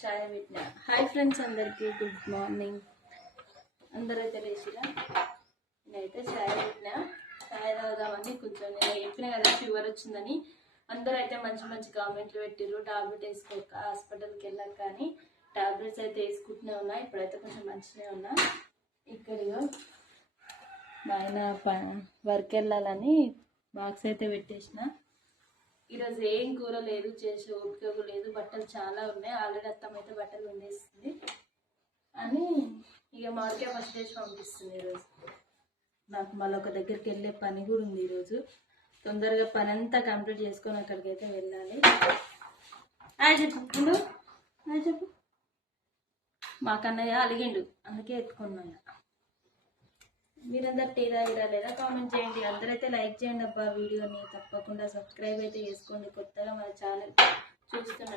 చాయ్ పెట్టిన. Hi friends, అందరికి good morning. అందరైతే లేచిరా. నేనైతే చాయ్ పెట్టిన. చాయ్ తాగుదామని కొంచెం నేను చెప్పిన కదా ఫీవర్ వచ్చిందని. అందరూ అయితే మంచి మంచి కామెంట్లు పెట్టిర్రు. టాబ్లెట్ వేసుకోక హాస్పిటల్కి వెళ్ళాక కానీ టాబ్లెట్స్ అయితే వేసుకుంటూనే ఉన్నా. ఇప్పుడైతే కొంచెం మంచిగా ఉన్నా. ఇక్కడిగా మా ఆయన వర్క్ వెళ్ళాలని బాక్స్ అయితే పెట్టేసిన. ఈరోజు ఏం కూర లేదు, చేసే ఓపిక లేదు. బట్టలు చాలా ఉన్నాయి. ఆల్రెడీ అత్తమ్మ అయితే బట్టలు వండేస్తుంది అని ఇక మామిడికాయ ఫస్ట్ చేసి పంపిస్తుంది. ఈరోజు నాకు మళ్ళీ ఒక దగ్గరికి వెళ్ళే పని కూడా ఉంది. ఈరోజు తొందరగా పని అంతా కంప్లీట్ చేసుకొని అక్కడికి అయితే వెళ్ళాలి. చెప్పు చెప్పు. మా కన్నయ్య అలిగిండు, అందుకే ఎత్తుకున్నాను. మీరందరూ టీ తాగిరా లేదా కామెంట్ చేయండి. అందరైతే లైక్ చేయండి అబ్బా వీడియోని. తప్పకుండా సబ్స్క్రైబ్ అయితే చేసుకోండి. కొత్తగా మన ఛానల్ చూస్తున్నారు.